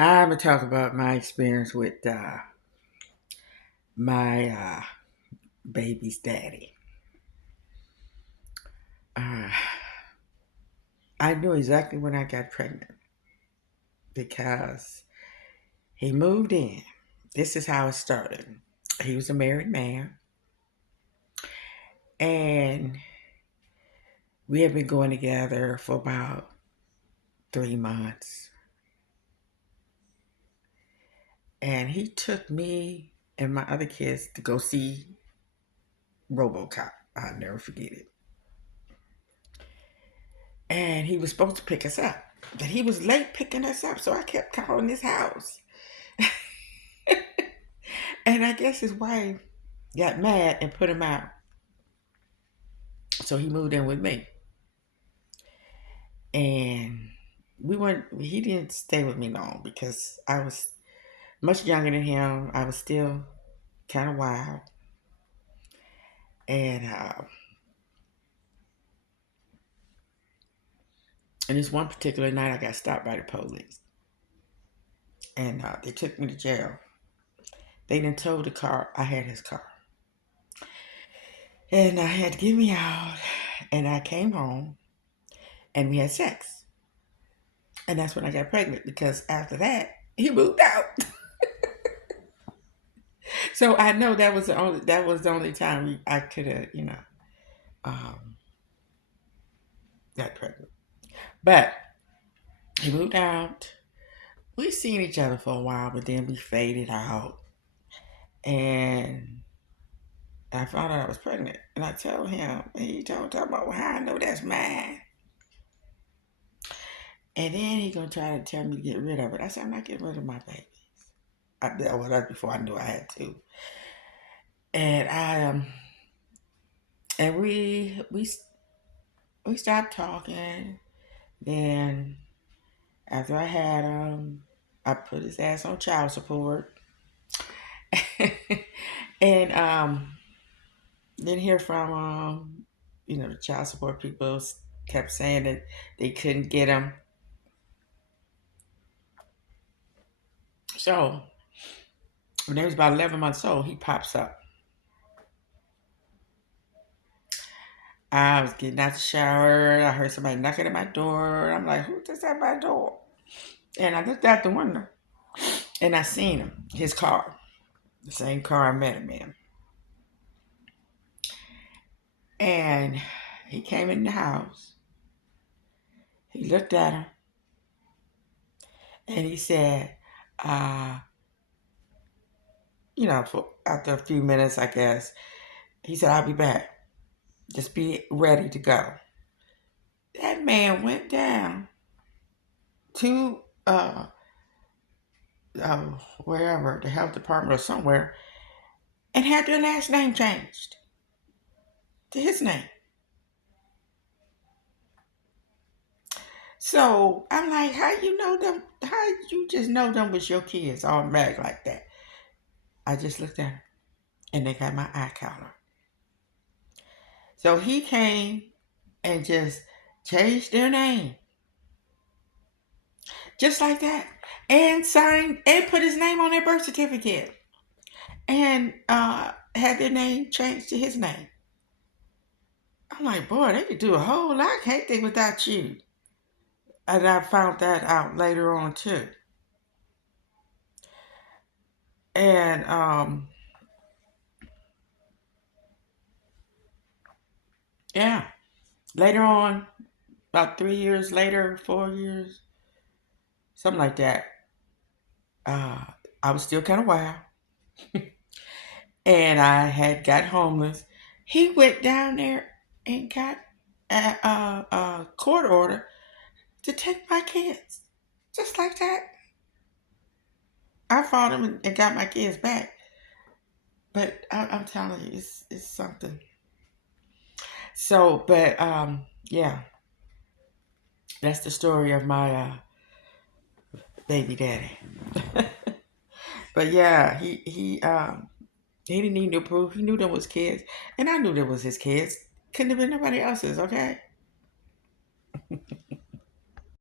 I'm gonna talk about my experience with my baby's daddy. Uh, I knew exactly when I got pregnant because he moved in. This is how it started. He was a married man, and we had been going together for about 3 months. And he took me and my other kids to go see RoboCop. I'll never forget it. And he was supposed to pick us up, but he was late picking us up, so I kept calling his house. And I guess his wife got mad and put him out. So he moved in with me. And he didn't stay with me long because I was much younger than him. I was still kind of wild. And this one particular night, I got stopped by the police. And they took me to jail. They done told the car I had his car. And I had to get me out. And I came home and we had sex. And that's when I got pregnant because after that, he moved out. So I know that was the only time I could have, um, got pregnant. But he moved out. We seen each other for a while, but then we faded out. And I found out I was pregnant. And I told him, and he told about well, how I know that's mine. And then he gonna try to tell me to get rid of it. I said, I'm not getting rid of my baby. Well, that's before I knew I had to. And I and we stopped talking. Then after I had him, I put his ass on child support. And didn't hear from the child support people kept saying that they couldn't get him. So when he was about 11 months old, he pops up. I was getting out the shower. I heard somebody knocking at my door. I'm like, who's this at my door? And I looked out the window and I seen him, his car, the same car I met him in. And he came in the house. He looked at her and he said, uh, after a few minutes, I guess, he said, I'll be back. Just be ready to go. That man went down to wherever, the health department or somewhere, and had their last name changed to his name. So I'm like, how you know them? How you just know them was your kids all mad like that? I just looked at her and they got my eye collar. So he came and just changed their name just like that and signed and put his name on their birth certificate and had their name changed to his name. I'm like, boy, they could do a whole lot, can't they, without you? And I found that out later on too. And yeah, later on, about 3 years later, 4 years, something like that. Uh, I was still kind of wild, and I had got homeless. He went down there and got a court order to take my kids, just like that. I fought him and got my kids back. But I'm telling you, it's something. So, but yeah, that's the story of my baby daddy. But yeah, he didn't need no proof. He knew them was kids, and I knew there was his kids. Couldn't have been nobody else's. Okay.